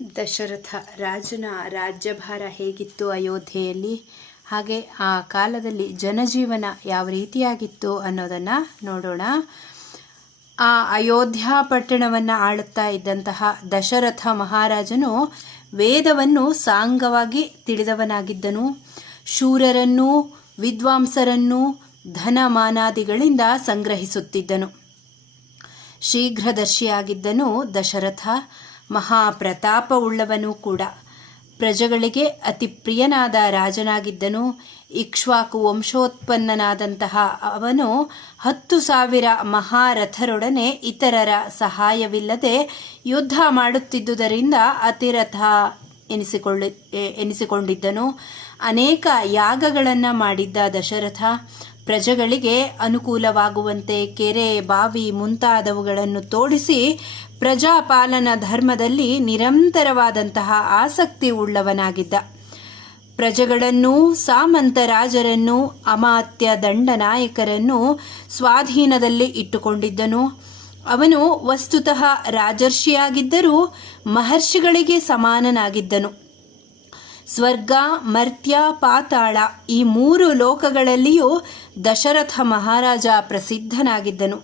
ದಶರಥ ರಾಜನ ರಾಜ್ಯಭಾರ ಹೇಗಿತ್ತು ಅಯೋಧ್ಯೆಯಲ್ಲಿ, ಹಾಗೆ ಆ ಕಾಲದಲ್ಲಿ ಜನಜೀವನ ಯಾವ ರೀತಿಯಾಗಿತ್ತು ಅನ್ನೋದನ್ನು ನೋಡೋಣ. ಆ ಅಯೋಧ್ಯ ಪಟ್ಟಣವನ್ನು ಆಳುತ್ತಾ ಇದ್ದಂತಹ ದಶರಥ ಮಹಾರಾಜನು ವೇದವನ್ನು ಸಾಂಗವಾಗಿ ತಿಳಿದವನಾಗಿದ್ದನು. ಶೂರರನ್ನು, ವಿದ್ವಾಂಸರನ್ನು ಧನಮಾನಾದಿಗಳಿಂದ ಸಂಗ್ರಹಿಸುತ್ತಿದ್ದನು. ಶೀಘ್ರದರ್ಶಿಯಾಗಿದ್ದನು ದಶರಥ. ಮಹಾಪ್ರತಾಪವುಳ್ಳವನು ಕೂಡ. ಪ್ರಜೆಗಳಿಗೆ ಅತಿ ಪ್ರಿಯನಾದ ರಾಜನಾಗಿದ್ದನು. ಇಕ್ಷ್ವಾಕು ವಂಶೋತ್ಪನ್ನನಾದಂತಹ ಅವನು 10,000 ಮಹಾರಥರೊಡನೆ ಇತರರ ಸಹಾಯವಿಲ್ಲದೆ ಯುದ್ಧ ಮಾಡುತ್ತಿದ್ದುದರಿಂದ ಅತಿರಥ ಎನಿಸಿಕೊಂಡಿದ್ದನು. ಅನೇಕ ಯಾಗಗಳನ್ನು ಮಾಡಿದ್ದ ದಶರಥ ಪ್ರಜೆಗಳಿಗೆ ಅನುಕೂಲವಾಗುವಂತೆ ಕೆರೆ, ಬಾವಿ ಮುಂತಾದವುಗಳನ್ನು ತೋಡಿಸಿ ಪ್ರಜಾಪಾಲನ ಧರ್ಮದಲ್ಲಿ ನಿರಂತರವಾದಂತಹ ಆಸಕ್ತಿ ಉಳ್ಳವನಾಗಿದ್ದ. ಪ್ರಜೆಗಳನ್ನು, ಸಾಮಂತ ರಾಜರನ್ನು, ಅಮಾತ್ಯ ದಂಡನಾಯಕರನ್ನು ಸ್ವಾಧೀನದಲ್ಲಿ ಇಟ್ಟುಕೊಂಡಿದ್ದನು. ಅವನು ವಸ್ತುತಃ ರಾಜರ್ಷಿಯಾಗಿದ್ದರೂ ಮಹರ್ಷಿಗಳಿಗೆ ಸಮಾನನಾಗಿದ್ದನು. ಸ್ವರ್ಗ, ಮರ್ತ್ಯ, ಪಾತಾಳ ಈ 3 ಲೋಕಗಳಲ್ಲಿಯೂ ದಶರಥ ಮಹಾರಾಜ ಪ್ರಸಿದ್ಧನಾಗಿದ್ದನು.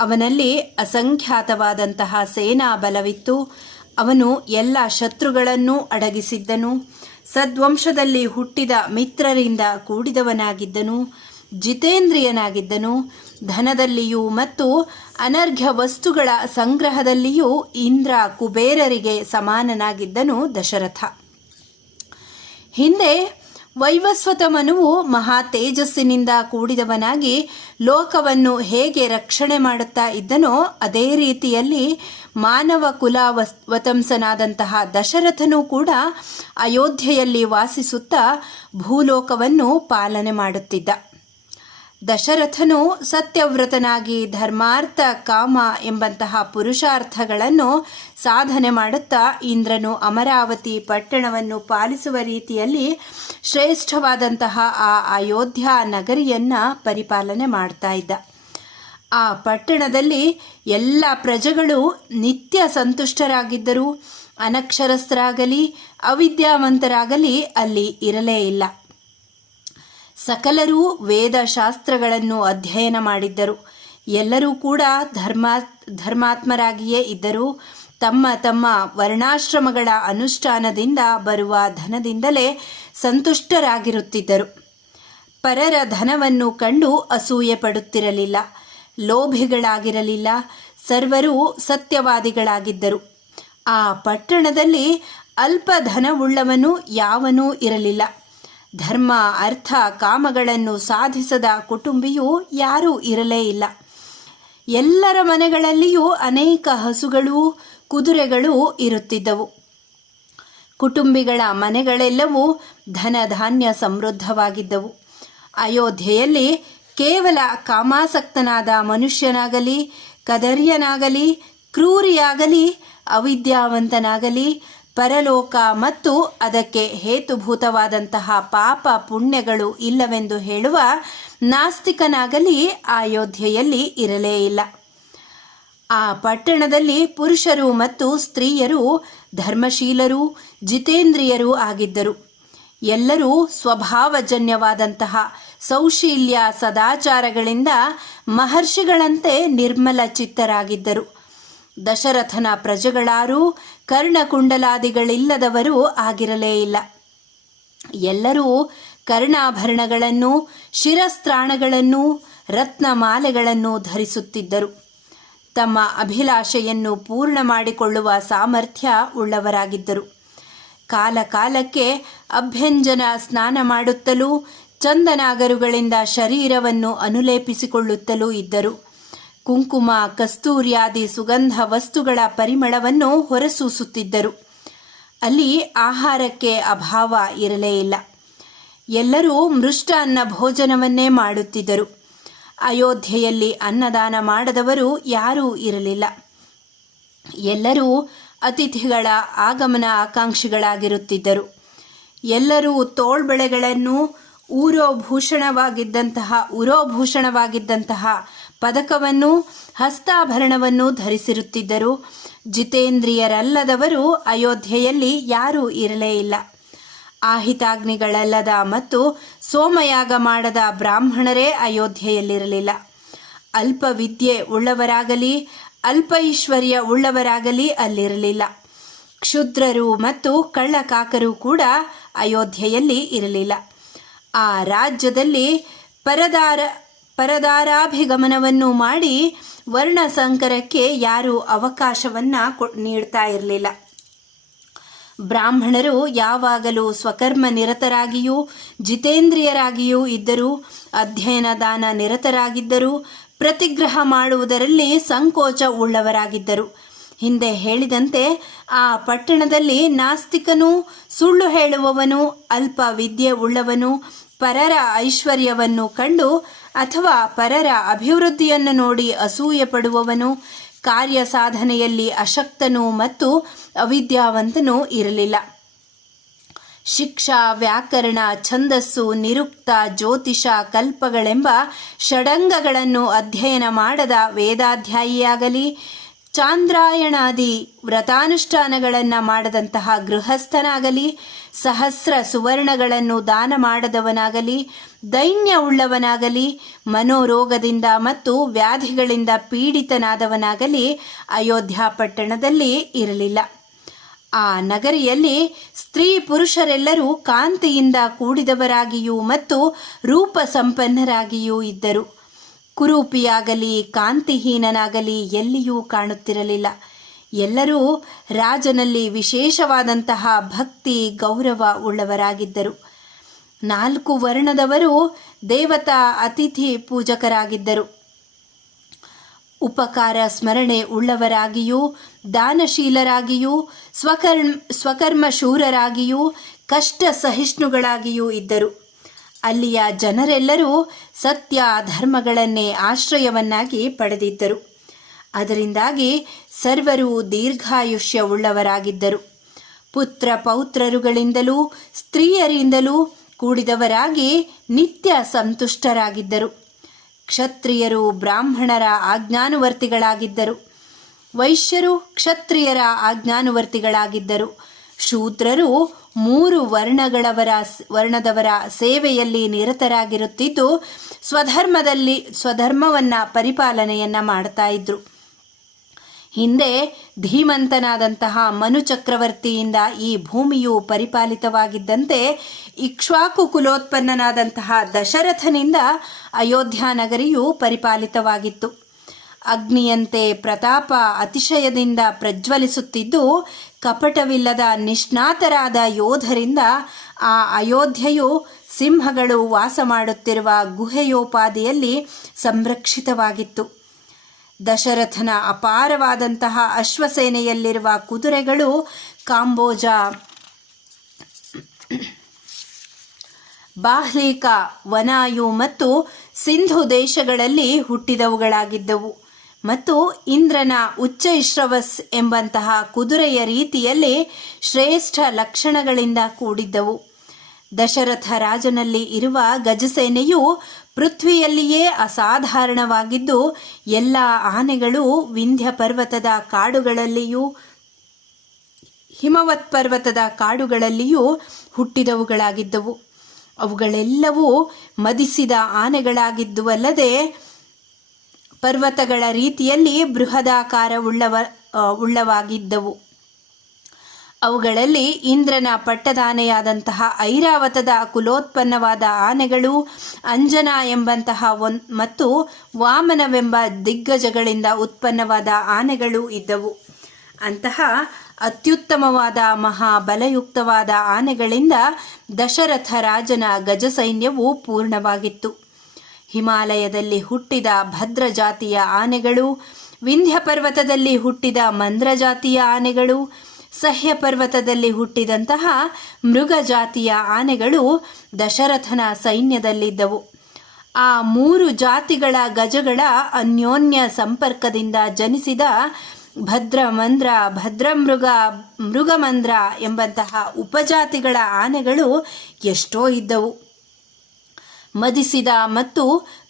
ಅವನಲ್ಲಿ ಅಸಂಖ್ಯಾತವಾದಂತಹ ಸೇನಾ ಬಲವಿತ್ತು. ಅವನು ಎಲ್ಲ ಶತ್ರುಗಳನ್ನು ಅಡಗಿಸಿದ್ದನು. ಸದ್ವಂಶದಲ್ಲಿ ಹುಟ್ಟಿದ ಮಿತ್ರರಿಂದ ಕೂಡಿದವನಾಗಿದ್ದನು. ಜಿತೇಂದ್ರಿಯನಾಗಿದ್ದನು. ಧನದಲ್ಲಿಯೂ ಮತ್ತು ಅನರ್ಘ್ಯ ವಸ್ತುಗಳ ಸಂಗ್ರಹದಲ್ಲಿಯೂ ಇಂದ್ರ, ಕುಬೇರರಿಗೆ ಸಮಾನನಾಗಿದ್ದನು ದಶರಥ. ಹಿಂದೆ ವೈವಸ್ವತ ಮನುವು ಮಹಾ ತೇಜಸ್ಸಿನಿಂದ ಕೂಡಿದವನಾಗಿ ಲೋಕವನ್ನು ಹೇಗೆ ರಕ್ಷಣೆ ಮಾಡುತ್ತಾ ಇದ್ದನೋ ಅದೇ ರೀತಿಯಲ್ಲಿ ಮಾನವ ಕುಲ ವತಂಸನಾದಂತಹ ದಶರಥನು ಕೂಡ ಅಯೋಧ್ಯೆಯಲ್ಲಿ ವಾಸಿಸುತ್ತಾ ಭೂಲೋಕವನ್ನು ಪಾಲನೆ ಮಾಡುತ್ತಿದ್ದ. ದಶರಥನು ಸತ್ಯವ್ರತನಾಗಿ ಧರ್ಮಾರ್ಥ ಕಾಮ ಎಂಬಂತಹ ಪುರುಷಾರ್ಥಗಳನ್ನು ಸಾಧನೆ ಮಾಡುತ್ತಾ ಇಂದ್ರನು ಅಮರಾವತಿ ಪಟ್ಟಣವನ್ನು ಪಾಲಿಸುವ ರೀತಿಯಲ್ಲಿ ಶ್ರೇಷ್ಠವಾದಂತಹ ಆ ಅಯೋಧ್ಯ ನಗರಿಯನ್ನು ಪರಿಪಾಲನೆ ಮಾಡ್ತಾ ಇದ್ದ. ಆ ಪಟ್ಟಣದಲ್ಲಿ ಎಲ್ಲ ಪ್ರಜೆಗಳು ನಿತ್ಯ ಸಂತುಷ್ಟರಾಗಿದ್ದರು. ಅನಕ್ಷರಸ್ಥರಾಗಲಿ ಅವಿದ್ಯಾವಂತರಾಗಲಿ ಅಲ್ಲಿ ಇರಲೇ ಇಲ್ಲ. ಸಕಲರೂ ವೇದಶಾಸ್ತ್ರಗಳನ್ನು ಅಧ್ಯಯನ ಮಾಡಿದ್ದರು. ಎಲ್ಲರೂ ಕೂಡ ಧರ್ಮಾತ್ಮರಾಗಿಯೇ ಇದ್ದರು. ತಮ್ಮ ತಮ್ಮ ವರ್ಣಾಶ್ರಮಗಳ ಅನುಷ್ಠಾನದಿಂದ ಬರುವ ಧನದಿಂದಲೇ ಸಂತುಷ್ಟರಾಗಿರುತ್ತಿದ್ದರು. ಪರರ ಧನವನ್ನು ಕಂಡು ಅಸೂಯೆ ಪಡುತ್ತಿರಲಿಲ್ಲ. ಲೋಭಿಗಳಾಗಿರಲಿಲ್ಲ. ಸರ್ವರೂ ಸತ್ಯವಾದಿಗಳಾಗಿದ್ದರು. ಆ ಪಟ್ಟಣದಲ್ಲಿ ಅಲ್ಪ ಧನವುಳ್ಳವನು ಯಾವನೂ ಇರಲಿಲ್ಲ. ಧರ್ಮ, ಅರ್ಥ, ಕಾಮಗಳನ್ನು ಸಾಧಿಸದ ಕುಟುಂಬಿಯೂ ಯಾರೂ ಇರಲೇ ಇಲ್ಲ. ಎಲ್ಲರ ಮನೆಗಳಲ್ಲಿಯೂ ಅನೇಕ ಹಸುಗಳು, ಕುದುರೆಗಳು ಇರುತ್ತಿದ್ದವು. ಕುಟುಂಬಿಗಳ ಮನೆಗಳೆಲ್ಲವೂ ಧನಧಾನ್ಯ ಸಮೃದ್ಧವಾಗಿದ್ದವು. ಅಯೋಧ್ಯೆಯಲ್ಲಿ ಕೇವಲ ಕಾಮಾಸಕ್ತನಾದ ಮನುಷ್ಯನಾಗಲಿ, ಕದರ್ಯನಾಗಲಿ, ಕ್ರೂರಿಯಾಗಲಿ, ಅವಿದ್ಯಾವಂತನಾಗಲಿ, ಪರಲೋಕ ಮತ್ತು ಅದಕ್ಕೆ ಹೇತುಭೂತವಾದಂತಹ ಪಾಪ ಪುಣ್ಯಗಳು ಇಲ್ಲವೆಂದು ಹೇಳುವ ನಾಸ್ತಿಕನಾಗಲಿ ಅಯೋಧ್ಯೆಯಲ್ಲಿ ಇರಲೇ ಇಲ್ಲ. ಆ ಪಟ್ಟಣದಲ್ಲಿ ಪುರುಷರು ಮತ್ತು ಸ್ತ್ರೀಯರು ಧರ್ಮಶೀಲರು, ಜಿತೇಂದ್ರಿಯರು ಆಗಿದ್ದರು. ಎಲ್ಲರೂ ಸ್ವಭಾವಜನ್ಯವಾದಂತಹ ಸೌಶೀಲ್ಯ ಸದಾಚಾರಗಳಿಂದ ಮಹರ್ಷಿಗಳಂತೆ ನಿರ್ಮಲ ಚಿತ್ತರಾಗಿದ್ದರು. ದಶರಥನ ಪ್ರಜೆಗಳಾರೂ ಕರ್ಣಕುಂಡಲಾದಿಗಳಿಲ್ಲದವರು ಆಗಿರಲೇ ಇಲ್ಲ. ಎಲ್ಲರೂ ಕರ್ಣಾಭರಣಗಳನ್ನು, ಶಿರಸ್ತ್ರಾಣಗಳನ್ನು, ರತ್ನಮಾಲೆಗಳನ್ನು ಧರಿಸುತ್ತಿದ್ದರು. ತಮ್ಮ ಅಭಿಲಾಷೆಯನ್ನು ಪೂರ್ಣ ಮಾಡಿಕೊಳ್ಳುವ ಸಾಮರ್ಥ್ಯ ಉಳ್ಳವರಾಗಿದ್ದರು. ಕಾಲ ಕಾಲಕ್ಕೆ ಅಭ್ಯಂಜನ ಸ್ನಾನ ಮಾಡುತ್ತಲೂ ಚಂದನಾಗರುಗಳಿಂದ ಶರೀರವನ್ನು ಅನುಲೇಪಿಸಿಕೊಳ್ಳುತ್ತಲೂ ಇದ್ದರು. ಕುಂಕುಮ, ಕಸ್ತೂರ್ಯಾದಿ ಸುಗಂಧ ವಸ್ತುಗಳ ಪರಿಮಳವನ್ನು ಹೊರಸೂಸುತ್ತಿದ್ದರು. ಅಲ್ಲಿ ಆಹಾರಕ್ಕೆ ಅಭಾವ ಇರಲೇ ಇಲ್ಲ. ಎಲ್ಲರೂ ಮೃಷ್ಟಾನ್ನ ಭೋಜನವನ್ನೇ ಮಾಡುತ್ತಿದ್ದರು. ಅಯೋಧ್ಯೆಯಲ್ಲಿ ಅನ್ನದಾನ ಮಾಡದವರು ಯಾರೂ ಇರಲಿಲ್ಲ. ಎಲ್ಲರೂ ಅತಿಥಿಗಳ ಆಗಮನ ಆಕಾಂಕ್ಷಿಗಳಾಗಿರುತ್ತಿದ್ದರು. ಎಲ್ಲರೂ ತೋಳ್ಬಳೆಗಳನ್ನು, ಉರೋಭೂಷಣವಾಗಿದ್ದಂತಹ ಪದಕವನ್ನು, ಹಸ್ತಾಭರಣವನ್ನು ಧರಿಸಿರುತ್ತಿದ್ದರು. ಜಿತೇಂದ್ರಿಯರಲ್ಲದವರು ಅಯೋಧ್ಯೆಯಲ್ಲಿ ಯಾರೂ ಇರಲೇ ಇಲ್ಲ. ಆಹಿತಾಗ್ನಿಗಳಲ್ಲದ ಮತ್ತು ಸೋಮಯಾಗ ಮಾಡದ ಬ್ರಾಹ್ಮಣರೇ ಅಯೋಧ್ಯೆಯಲ್ಲಿರಲಿಲ್ಲ. ಅಲ್ಪ ವಿದ್ಯೆ ಉಳ್ಳವರಾಗಲಿ ಅಲ್ಪ ಐಶ್ವರ್ಯ ಉಳ್ಳವರಾಗಲಿ ಅಲ್ಲಿರಲಿಲ್ಲ. ಕ್ಷುದ್ರರು ಮತ್ತು ಕಳ್ಳಕಾಕರು ಕೂಡ ಅಯೋಧ್ಯೆಯಲ್ಲಿ ಇರಲಿಲ್ಲ. ಆ ರಾಜ್ಯದಲ್ಲಿ ಪರದಾರಾಭಿಗಮನವನ್ನು ಮಾಡಿ ವರ್ಣಸಂಕರಕ್ಕೆ ಯಾರೂ ಅವಕಾಶವನ್ನು ನೀಡ್ತಾ ಇರಲಿಲ್ಲ. ಬ್ರಾಹ್ಮಣರು ಯಾವಾಗಲೂ ಸ್ವಕರ್ಮ ನಿರತರಾಗಿಯೂ ಜಿತೇಂದ್ರಿಯರಾಗಿಯೂ ಇದ್ದರು. ಅಧ್ಯಯನ ದಾನ ನಿರತರಾಗಿದ್ದರು. ಪ್ರತಿಗ್ರಹ ಮಾಡುವುದರಲ್ಲಿ ಸಂಕೋಚ ಉಳ್ಳವರಾಗಿದ್ದರು. ಹಿಂದೆ ಹೇಳಿದಂತೆ ಆ ಪಟ್ಟಣದಲ್ಲಿ ನಾಸ್ತಿಕನು, ಸುಳ್ಳು ಹೇಳುವವನು, ಅಲ್ಪ ವಿದ್ಯೆ ಉಳ್ಳವನು, ಪರರ ಐಶ್ವರ್ಯವನ್ನು ಕಂಡು ಅಥವಾ ಪರರ ಅಭಿವೃದ್ಧಿಯನ್ನು ನೋಡಿ ಅಸೂಯೆ ಪಡುವವನು, ಕಾರ್ಯ ಸಾಧನೆಯಲ್ಲಿ ಅಶಕ್ತನೂ ಮತ್ತು ಅವಿದ್ಯಾವಂತನೂ ಇರಲಿಲ್ಲ. ಶಿಕ್ಷಾ, ವ್ಯಾಕರಣ, ಛಂದಸ್ಸು, ನಿರುಕ್ತ, ಜ್ಯೋತಿಷ, ಕಲ್ಪಗಳೆಂಬ ಷಡಂಗಗಳನ್ನು ಅಧ್ಯಯನ ಮಾಡದ ವೇದಾಧ್ಯಾಯಿಯಾಗಲಿ, ಚಾಂದ್ರಾಯಣಾದಿ ವ್ರತಾನುಷ್ಠಾನಗಳನ್ನು ಮಾಡದಂತಹ ಗೃಹಸ್ಥನಾಗಲಿ, ಸಹಸ್ರ ಸುವರ್ಣಗಳನ್ನು ದಾನ ಮಾಡದವನಾಗಲಿ, ದೈನ್ಯ ಉಳ್ಳವನಾಗಲಿ, ಮನೋರೋಗದಿಂದ ಮತ್ತು ವ್ಯಾಧಿಗಳಿಂದ ಪೀಡಿತನಾದವನಾಗಲಿ ಅಯೋಧ್ಯ ಪಟ್ಟಣದಲ್ಲಿ ಇರಲಿಲ್ಲ. ಆ ನಗರಿಯಲ್ಲಿ ಸ್ತ್ರೀ ಪುರುಷರೆಲ್ಲರೂ ಕಾಂತಿಯಿಂದ ಕೂಡಿದವರಾಗಿಯೂ ಮತ್ತು ರೂಪ ಸಂಪನ್ನರಾಗಿಯೂ ಇದ್ದರು. ಕುರೂಪಿಯಾಗಲಿ ಕಾಂತಿಹೀನನಾಗಲಿ ಎಲ್ಲಿಯೂ ಕಾಣುತ್ತಿರಲಿಲ್ಲ. ಎಲ್ಲರೂ ರಾಜನಲ್ಲಿ ವಿಶೇಷವಾದಂತಹ ಭಕ್ತಿ ಗೌರವ ಉಳ್ಳವರಾಗಿದ್ದರು. 4 ವರ್ಣದವರು ದೇವತಾ ಅತಿಥಿ ಪೂಜಕರಾಗಿದ್ದರು. ಉಪಕಾರ ಸ್ಮರಣೆ ಉಳ್ಳವರಾಗಿಯೂ ದಾನಶೀಲರಾಗಿಯೂ ಸ್ವಕರ್ಮಶೂರರಾಗಿಯೂ ಕಷ್ಟ ಸಹಿಷ್ಣುಗಳಾಗಿಯೂ ಇದ್ದರು. ಅಲ್ಲಿಯ ಜನರೆಲ್ಲರೂ ಸತ್ಯ ಧರ್ಮಗಳನ್ನೇ ಆಶ್ರಯವನ್ನಾಗಿ ಪಡೆದಿದ್ದರು. ಅದರಿಂದಾಗಿ ಸರ್ವರು ದೀರ್ಘಾಯುಷ್ಯ ಉಳ್ಳವರಾಗಿದ್ದರು. ಪುತ್ರ ಪೌತ್ರರುಗಳಿಂದಲೂ ಸ್ತ್ರೀಯರಿಂದಲೂ ಕೂಡಿದವರಾಗಿ ನಿತ್ಯ ಸಂತುಷ್ಟರಾಗಿದ್ದರು. ಕ್ಷತ್ರಿಯರು ಬ್ರಾಹ್ಮಣರ ಆಜ್ಞಾನುವರ್ತಿಗಳಾಗಿದ್ದರು. ವೈಶ್ಯರು ಕ್ಷತ್ರಿಯರ ಆಜ್ಞಾನುವರ್ತಿಗಳಾಗಿದ್ದರು. ಶೂದ್ರರು 3 ವರ್ಣದವರ ಸೇವೆಯಲ್ಲಿ ನಿರತರಾಗಿರುತ್ತಿದ್ದು ಸ್ವಧರ್ಮವನ್ನು ಪರಿಪಾಲನೆಯನ್ನು ಮಾಡ್ತಾ ಇದ್ರು. ಹಿಂದೆ ಧೀಮಂತನಾದಂತಹ ಮನು ಚಕ್ರವರ್ತಿಯಿಂದ ಈ ಭೂಮಿಯು ಪರಿಪಾಲಿತವಾಗಿದ್ದಂತೆ ಇಕ್ಷ್ವಾಕು ಕುಲೋತ್ಪನ್ನನಾದಂತಹ ದಶರಥನಿಂದ ಅಯೋಧ್ಯ ನಗರಿಯು ಪರಿಪಾಲಿತವಾಗಿತ್ತು. ಅಗ್ನಿಯಂತೆ ಪ್ರತಾಪ ಅತಿಶಯದಿಂದ ಪ್ರಜ್ವಲಿಸುತ್ತಿದ್ದು ಕಪಟವಿಲ್ಲದ ನಿಷ್ಣಾತರಾದ ಯೋಧರಿಂದ ಆ ಅಯೋಧ್ಯೆಯು ಸಿಂಹಗಳು ವಾಸ ಮಾಡುತ್ತಿರುವ ಗುಹೆಯೋಪಾದಿಯಲ್ಲಿ ಸಂರಕ್ಷಿತವಾಗಿತ್ತು. ದಶರಥನ ಅಪಾರವಾದಂತಹ ಅಶ್ವಸೇನೆಯಲ್ಲಿರುವ ಕುದುರೆಗಳು ಕಾಂಬೋಜ, ಬಾಹ್ಲಿಕ, ವನಾಯು ಮತ್ತು ಸಿಂಧು ದೇಶಗಳಲ್ಲಿ ಹುಟ್ಟಿದವುಗಳಾಗಿದ್ದವು ಮತ್ತು ಇಂದ್ರನ ಉಚ್ಚೈಶ್ರವಸ್ ಎಂಬಂತಹ ಕುದುರೆಯ ರೀತಿಯಲ್ಲಿ ಶ್ರೇಷ್ಠ ಲಕ್ಷಣಗಳಿಂದ ಕೂಡಿದ್ದವು. ದಶರಥ ರಾಜನಲ್ಲಿ ಇರುವ ಗಜಸೇನೆಯು ಪೃಥ್ವಿಯಲ್ಲಿಯೇ ಅಸಾಧಾರಣವಾಗಿದ್ದು ಎಲ್ಲ ಆನೆಗಳು ವಿಂಧ್ಯ ಪರ್ವತದ ಕಾಡುಗಳಲ್ಲಿಯೂ ಹಿಮವತ್ ಪರ್ವತದ ಕಾಡುಗಳಲ್ಲಿಯೂ ಹುಟ್ಟಿದವುಗಳಾಗಿದ್ದವು. ಅವುಗಳೆಲ್ಲವೂ ಮದಿಸಿದ ಆನೆಗಳಾಗಿದ್ದುವಲ್ಲದೆ ಪರ್ವತಗಳ ರೀತಿಯಲ್ಲಿ ಬೃಹದಾಕಾರ ಉಳ್ಳವಾಗಿದ್ದವು. ಅವುಗಳಲ್ಲಿ ಇಂದ್ರನ ಪಟ್ಟದಾನೆಯಾದಂತಹ ಐರಾವತದ ಕುಲೋತ್ಪನ್ನವಾದ ಆನೆಗಳು, ಅಂಜನಾ ಎಂಬಂತಹ ಮತ್ತು ವಾಮನವೆಂಬ ದಿಗ್ಗಜಗಳಿಂದ ಉತ್ಪನ್ನವಾದ ಆನೆಗಳು ಇದ್ದವು. ಅಂತಹ ಅತ್ಯುತ್ತಮವಾದ ಮಹಾಬಲಯುಕ್ತವಾದ ಆನೆಗಳಿಂದ ದಶರಥ ರಾಜನ ಗಜಸೈನ್ಯವು ಪೂರ್ಣವಾಗಿತ್ತು. ಹಿಮಾಲಯದಲ್ಲಿ ಹುಟ್ಟಿದ ಭದ್ರ ಜಾತಿಯ ಆನೆಗಳು, ವಿಂಧ್ಯ ಪರ್ವತದಲ್ಲಿ ಹುಟ್ಟಿದ ಮಂದ್ರ ಜಾತಿಯ ಆನೆಗಳು, ಸಹ್ಯ ಪರ್ವತದಲ್ಲಿ ಹುಟ್ಟಿದಂತಹ ಮೃಗ ಜಾತಿಯ ಆನೆಗಳು ದಶರಥನ ಸೈನ್ಯದಲ್ಲಿದ್ದವು. ಆ 3 ಜಾತಿಗಳ ಗಜಗಳ ಅನ್ಯೋನ್ಯ ಸಂಪರ್ಕದಿಂದ ಜನಿಸಿದ ಭದ್ರಮಂದ್ರ, ಭದ್ರಮೃಗ, ಮೃಗಮಂದ್ರ ಎಂಬಂತಹ ಉಪಜಾತಿಗಳ ಆನೆಗಳು ಎಷ್ಟೋ ಇದ್ದವು. ಮದಿಸಿದ ಮತ್ತು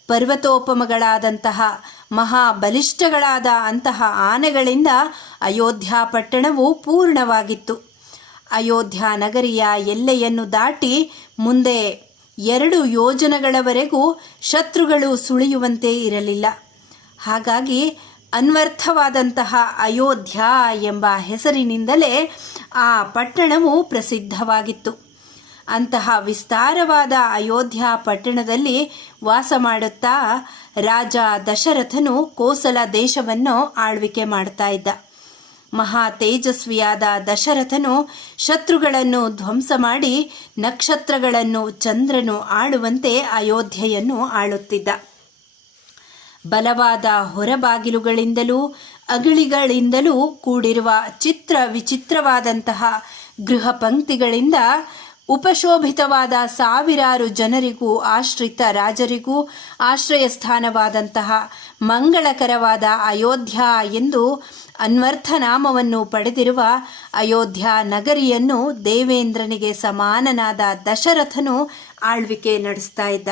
ಪರ್ವತೋಪಮಗಳಾದಂತಹ ಮಹಾಬಲಿಷ್ಠಗಳಾದ ಅಂತಹ ಆನೆಗಳಿಂದ ಅಯೋಧ್ಯ ಪಟ್ಟಣವು ಪೂರ್ಣವಾಗಿತ್ತು. ಅಯೋಧ್ಯ ನಗರಿಯ ಎಲ್ಲೆಯನ್ನು ದಾಟಿ ಮುಂದೆ 2 ಯೋಜನಗಳವರೆಗೂ ಶತ್ರುಗಳು ಸುಳಿಯುವಂತೆ ಇರಲಿಲ್ಲ. ಹಾಗಾಗಿ ಅನ್ವರ್ಥವಾದಂತಹ ಅಯೋಧ್ಯ ಎಂಬ ಹೆಸರಿನಿಂದಲೇ ಆ ಪಟ್ಟಣವು ಪ್ರಸಿದ್ಧವಾಗಿತ್ತು. ಅಂತಹ ವಿಸ್ತಾರವಾದ ಅಯೋಧ್ಯ ಪಟ್ಟಣದಲ್ಲಿ ವಾಸ ಮಾಡುತ್ತಾ ರಾಜ ದಶರಥನು ಕೋಸಲ ದೇಶವನ್ನು ಆಳ್ವಿಕೆ ಮಾಡ್ತಾ ಇದ್ದ. ಮಹಾ ತೇಜಸ್ವಿಯಾದ ದಶರಥನು ಶತ್ರುಗಳನ್ನು ಧ್ವಂಸ ಮಾಡಿ ನಕ್ಷತ್ರಗಳನ್ನು ಚಂದ್ರನು ಆಳುವಂತೆ ಅಯೋಧ್ಯೆಯನ್ನು ಆಳುತ್ತಿದ್ದ. ಬಲವಾದ ಹೊರಬಾಗಿಲುಗಳಿಂದಲೂ ಅಗಳಿಗಳಿಂದಲೂ ಕೂಡಿರುವ ವಿಚಿತ್ರವಾದಂತಹ ಗೃಹ ಪಂಕ್ತಿಗಳಿಂದ ಉಪಶೋಭಿತವಾದ ಸಾವಿರಾರು ಜನರಿಗೂ ಆಶ್ರಿತ ರಾಜರಿಗೂ ಆಶ್ರಯ ಸ್ಥಾನವಾದಂತಹ ಮಂಗಳಕರವಾದ ಅಯೋಧ್ಯ ಎಂದು ಅನ್ವರ್ಥನಾಮವನ್ನು ಪಡೆದಿರುವ ಅಯೋಧ್ಯ ನಗರಿಯನ್ನು ದೇವೇಂದ್ರನಿಗೆ ಸಮಾನನಾದ ದಶರಥನು ಆಳ್ವಿಕೆ ನಡೆಸ್ತಾ ಇದ್ದ.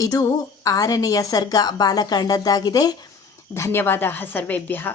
ಇದು 6ನೆಯ ಸರ್ಗ ಬಾಲಕಾಂಡದ್ದಾಗಿದೆ. ಧನ್ಯವಾದ ಸರ್ವೇಭ್ಯಃ.